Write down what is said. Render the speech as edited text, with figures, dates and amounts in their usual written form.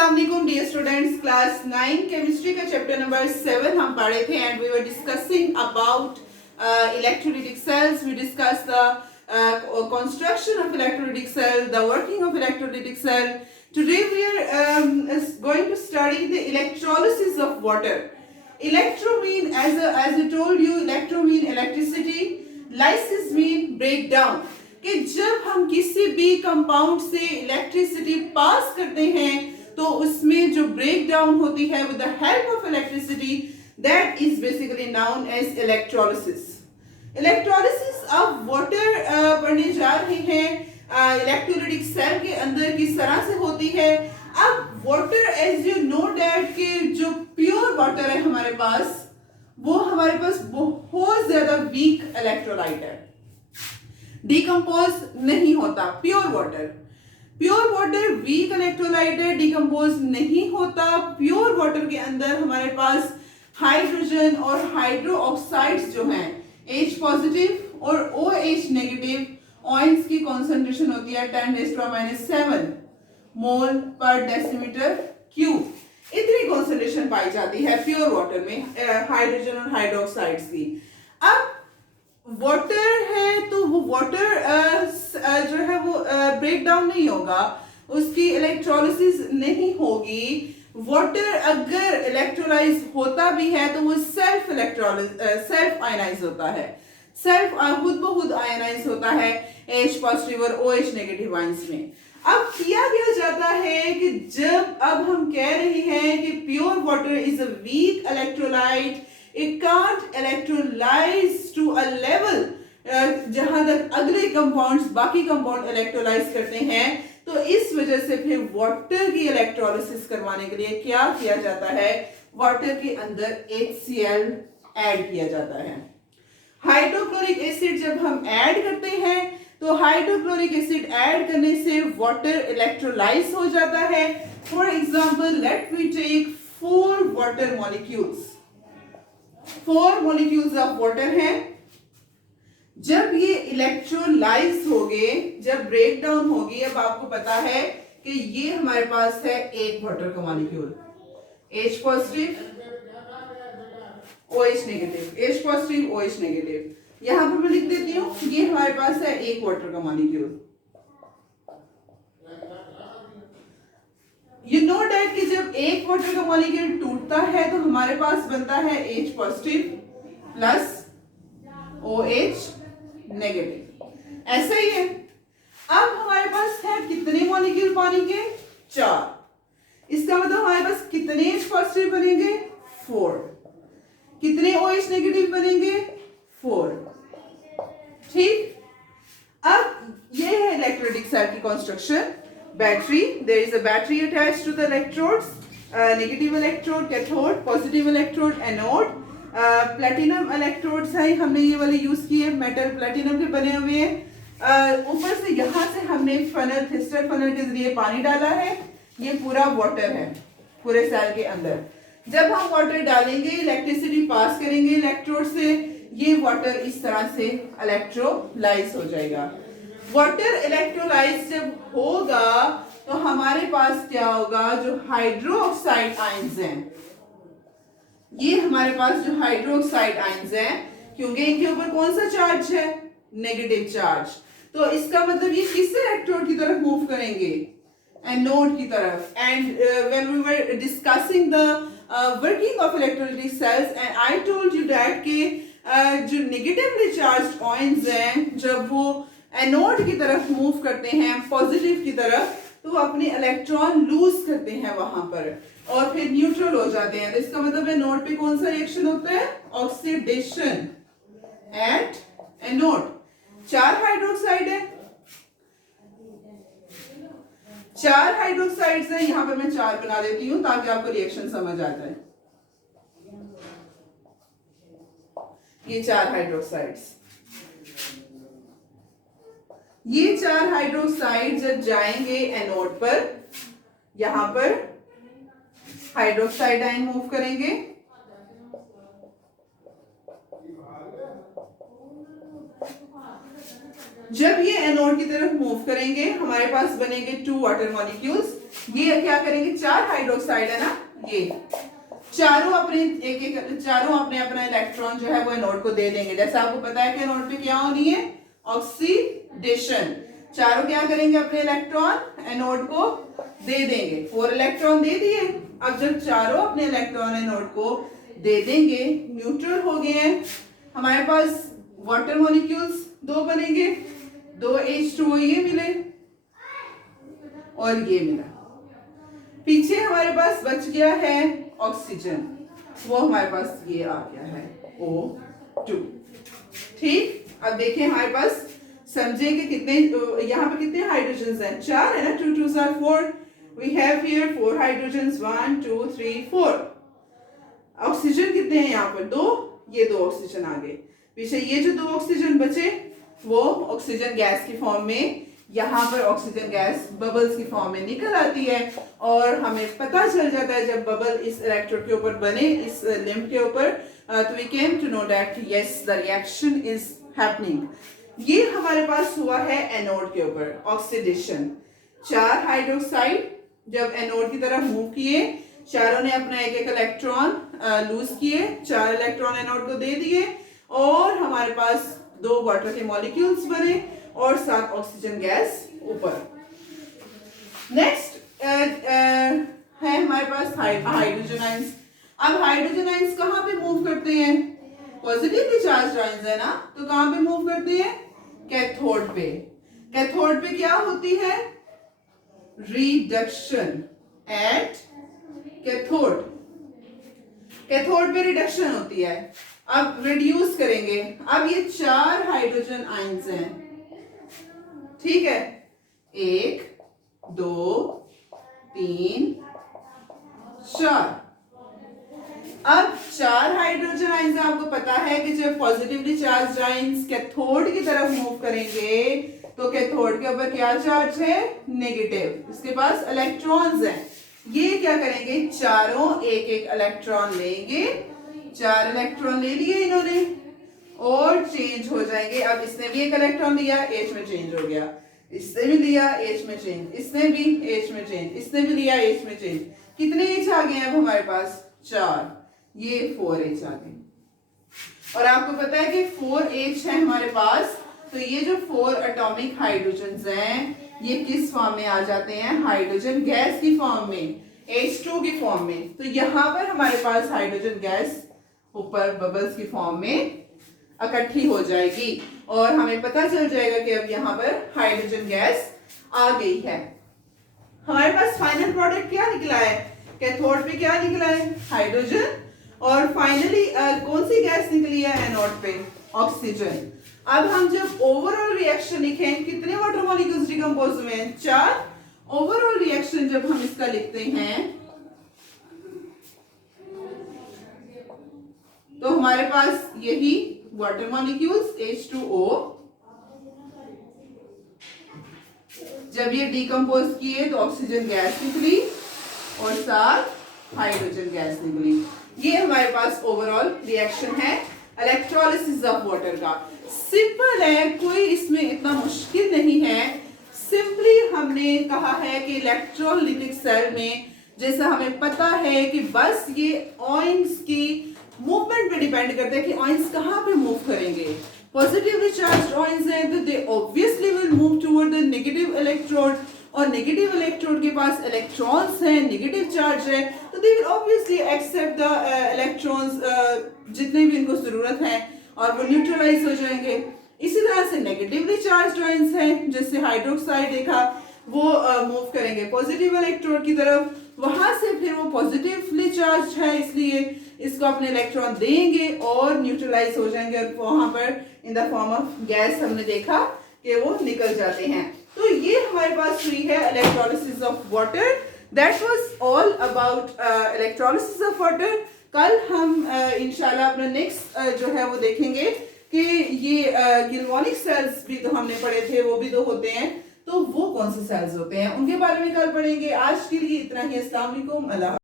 अस्सलाम वालेकुम dear students, class 9 chemistry का चैप्टर नंबर 7 हम पढ़े थे and we were discussing about electrolytic cells. We discussed the construction of electrolytic cell, the working of electrolytic cell. Today we are going to study the electrolysis of water. Electro mean, as I told you, electro mean electricity, lysis mean breakdown. कि जब हम किसी भी compound से electricity pass करते हैं तो उसमें जो ब्रेक डाउन होती है with the help of electricity, that is basically known as electrolysis. Electrolysis of water पढ़ने जा रहे हैं इलेक्ट्रोलाइटिक सेल के अंदर किस तरह से होती है. अब water, as you know that के जो प्योर वाटर है हमारे पास, वो हमारे पास बहुत ज्यादा वीक इलेक्ट्रोलाइट है, डिकम्पोज नहीं होता. प्योर वाटर वीक इलेक्ट्रोलाइट है, डिकम्पोज नहीं होता. प्योर वाटर के अंदर हमारे पास हाइड्रोजन और हाइड्रो ऑक्साइड्स जो हैं, H पॉजिटिव और OH नेगेटिव आयंस की कॉन्सेंट्रेशन होती है 10⁻⁷ मोल पर डेसीमीटर क्यूब. इतनी कॉन्सेंट्रेशन पाई जाती है प्योर वाटर में हाइड्रोजन और हाइड्रोक्साइड्स की. अब वाटर है तो वो वाटर जो है वो ब्रेक डाउन नहीं होगा, उसकी इलेक्ट्रोलिसिस नहीं होगी. वाटर अगर इलेक्ट्रोलाइज होता भी है तो वो सेल्फ आयनाइज होता है, खुद ब खुद आयनाइज होता है H पॉजिटिव और OH नेगेटिव आयंस में. अब किया गया जाता है कि जब अब हम कह रहे हैं कि pure water is a weak electrolyte, it can't electrolyze to a level जहां तक अगले कंपाउंड्स बाकी कंपाउंड इलेक्ट्रोलाइज करते हैं. तो इस वजह से फिर वाटर की इलेक्ट्रोलिसिस करवाने के लिए क्या किया जाता है, वाटर के अंदर HCl ऐड किया जाता है. हाइड्रोक्लोरिक एसिड जब हम ऐड करते हैं तो हाइड्रोक्लोरिक एसिड ऐड करने से वाटर इलेक्ट्रोलाइज हो जाता है. For example, let we take 4 water molecules. 4 molecules of water हैं. जब ये इलेक्ट्रोलाइज होंगे, जब ब्रेक डाउन होगी, अब आपको पता है कि ये हमारे पास है एक वाटर का molecule, H positive OH negative, H positive OH negative. यहां पर मैं लिख देती हूं, ये हमारे पास है एक वाटर का मॉलिक्यूल. यू नो डैट कि जब एक वाटर का मॉलिक्यूल टूटता है तो हमारे पास बनता है H positive plus OH negative. ऐसा ही है. अब हमारे पास है कितने मॉलिक्यूल पानी के? 4. इसका मतलब हमारे पास कितने H पॉजिटिव बनेंगे? 4. कितने OH नेगेटिव बनेंगे? 4. ठीक. अब ये है इलेक्ट्रोलाइटिक सेल की construction. Battery, there is a battery attached to the electrodes, negative electrode cathode, positive electrode anode. Platinum electrodes हैं, हमने ये वाले यूज किए, मेटल प्लेटिनम के बने हुए हैं. ऊपर से यहाँ से हमने फनल, थिस्टर फनल के जरिए पानी डाला है. ये पूरा वाटर है पूरे सेल के अंदर. जब हम वाटर डालेंगे, इलेक्ट्रिसिटी पास करेंगे इलेक्ट्रोड से, ये वाटर इस तरह से इलेक्ट्रोलाइज हो जाएगा. वाटर इलेक्ट्रोलाइज जब होगा तो हमारे पास क्या होगा, जो हाइड्रोक्साइड आयंस हैं, ये हमारे पास जो हाइड्रोक्साइड आयंस हैं, क्योंकि इनके ऊपर कौन सा चार्ज है? Negative charge. तो इसका मतलब ये किस इलेक्ट्रोड की तरफ मूव करेंगे? एनोड की तरफ. And when we were discussing the working of electrolytic cells, and I told you that कि जो नेगेटिवली चार्ज्ड आयंस हैं, जब वो एनोड की तरफ मूव करते हैं पॉजिटिव की तरफ, तो वो अपने इलेक्ट्रॉन लूज करते हैं वहां पर और फिर न्यूट्रल हो जाते हैं. तो इसका मतलब एनोड पे कौन सा रिएक्शन होता है? Oxidation at anode. 4 हाइड्रोक्साइड है, 4 हाइड्रोक्साइड्स है. यहां पर मैं 4 बना देती हूं ताकि आपको रिएक्शन समझ आ जाए. ये 4 हाइड्रोक्साइड्स, ये 4 हाइड्रोक्साइड जब जाएंगे एनोड पर, यहां पर हाइड्रोक्साइड आयन मूव करेंगे. जब ये एनोड की तरफ मूव करेंगे हमारे पास बनेंगे 2 वाटर मॉलिक्यूल्स। ये क्या करेंगे, 4 हाइड्रोक्साइड है ना, ये चारों अपने अपना इलेक्ट्रॉन जो है वो एनोड को दे देंगे। जैसे आपको पता है कि एनोड पे क्या होनी है, ऑक्सीडेशन। चारों क्या करेंगे, अपने इलेक्ट्रॉन एनोड को दे देंगे। 4 इलेक्ट्रॉन दे दिए। अब जब चारों अपने इलेक्ट्रॉन एनोड को दे देंगे, न्यूट्रल हो गए हैं, हमारे पास वाटर मॉलिक्यूल्स 2 बनेंगे, 2 H2O ये मिले और ये मिला। पीछे हमारे पास बच गया है ऑक्सीजन, वो हमारे पास ये आ गया है O2। ठीक, अब देखें हमारे पास, समझे कि कितने यहाँ पे कितने हाइड्रोजन हैं, 4 है ना, 2 2s are 4। We have here 4 hydrogen, 1 2 3 4। Oxygen कितने हैं यहाँ पर, 2, ये 2 ऑक्सीजन आ गए। पीछे ये जो 2 ऑक्सीजन बचे वो ऑक्सीजन गैस की फॉर्म में यहाँ पर ऑक्सीजन गैस बबल्स की फॉर्म में निकल आती है। और हमें पता चल जाता है जब बबल इस इलेक्ट्रोड के ऊपर बने, इस लिम्ब के ऊपर, तो we came to know that yes the reaction is happening. ये हमारे पास हुआ है एनोड के ऊपर, ऑक्सीडेशन। 4 हाइड्रोक्साइड जब एनोड की तरफ मूव किए, चारों ने अपना एक इलेक्ट्रॉन लूज किए, 4 इलेक्ट्रॉन एनोड को दे दिए और हमारे पास 2 वाटर के मॉलिक्यूल्स बने और 7 ऑक्सीजन गैस ऊपर। नेक्स्ट है हमारे पास हाइड्रोजन आयंस। अब हाइड्रोजन आयंस कहाँ पे मूव करते हैं, पॉजिटिवली चार्ज आयंस है ना, तो कहाँ पे मूव करते हैं, कैथोड पे। कैथोड पे क्या होती है, रिडक्शन एट कैथोड। कैथोड पे रिडक्शन होती है। अब रिड्यूस करेंगे, अब ये 4 हाइड्रोजन आयंस हैं, ठीक है, 1 2 3 4। अब 4 हाइड्रोजन आयंस, आपको पता है कि जब पॉजिटिवली चार्ज आयंस कैथोड की तरफ मूव करेंगे तो कैथोड के ऊपर क्या चार्ज है, नेगेटिव, इसके पास इलेक्ट्रॉन्स हैं। ये क्या करेंगे, चारों एक एक इलेक्ट्रॉन लेंगे, 4 इलेक्ट्रॉन ले लिए इन्होंने और चेंज हो जाएंगे। अब इसने भी एक इलेक्ट्रॉन लिया, H में चेंज हो गया, इसने भी लिया, H में चेंज, इसने भी H में चेंज, इसने भी लिया, H में चेंज। कितने H आ गए अब हमारे पास, 4, ये 4H आ गए। और आपको पता है कि 4H है हमारे पास, तो ये जो 4 एटॉमिक हाइड्रोजन हैं ये किस फॉर्म में आ जाते हैं, हाइड्रोजन गैस की फॉर्म में, H2 की फॉर्म में। तो यहाँ पर हमारे पास हाइड्रोजन गैस ऊपर बबल्स की फॉर्म में इकट्ठी हो जाएगी और हमें पता चल जाएगा कि अब यहाँ पर हाइड्रोजन गैस आ गई है। हमारे पास फाइनल प्रोडक्ट क्या निकला है, कैथोड पे क्या निकला है, हाइड्रोजन, और फाइनली कौन सी गैस निकली है एनोड पे, ऑक्सीजन। अब हम जब ओवरऑल रिएक्शन लिखें, कितने वाटर मॉलिक्यूल्स डिकम्पोज हुए हैं, 4। ओवरऑल रिएक्शन जब हम इसका लिखते हैं तो हमारे पास यही वाटर मॉलिक्यूल्स H2O, जब ये डिकम्पोज किए तो ऑक्सीजन गैस निकली और साथ हाइड्रोजन गैस निकली। ये हमारे पास ओवरऑल रिएक्शन है इलेक्ट्रोलिसिस ऑफ वाटर का। सिंपल है, कोई इसमें इतना मुश्किल नहीं है। सिंपली हमने कहा है कि इलेक्ट्रोलिटिक सेल में जैसा हमें पता है कि बस ये आयंस की मूवमेंट पे डिपेंड करता है कि आयंस कहाँ पे मूव करेंगे। पॉजिटिवली चार्ज्ड आयंस हैं तो they obviously will move toward the negative electrode, और नेगेटिव इलेक्ट्रोड के पास इलेक्ट्रॉन्स हैं, नेगेटिव चार्ज है, तो they will obviously accept the electrons जितने भी इनको जरूरत है और वो न्यूट्रलाइज हो जाएंगे। इसी तरह से नेगेटिवली चार्ज्ड आयंस हैं, जैसे हाइड्रोक्साइड देखा, वो मूव करेंगे पॉजिटिव इलेक्ट्रोड की तरफ, वहां से फिर वो पॉजिटिवली चार्ज है इसलिए इसको अपने इलेक्ट्रॉन देंगे और न्यूट्रलाइज हो जाएंगे और वहां पर in the form of gas हमने देखा कि वो निकल जाते हैं। तो ये हमारे पास हुई है electrolysis of water. That was all about electrolysis of water. कल हम इंशाल्लाह अपना नेक्स्ट जो है वो देखेंगे कि ये गिलवॉनिक सेल्स भी तो हमने पढ़े थे, वो भी तो होते हैं, तो वो कौन से सेल्स होते हैं उनके बारे में कल पढ़ेंगे। आज के लिए इतना ही। अस्सलाम वालेकुम।